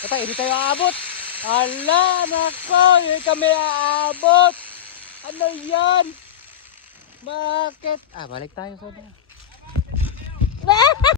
Patay, hindi tayo aabot. Hala, nako, hindi kami aabot. Ano yan? Bakit? Balik tayo sa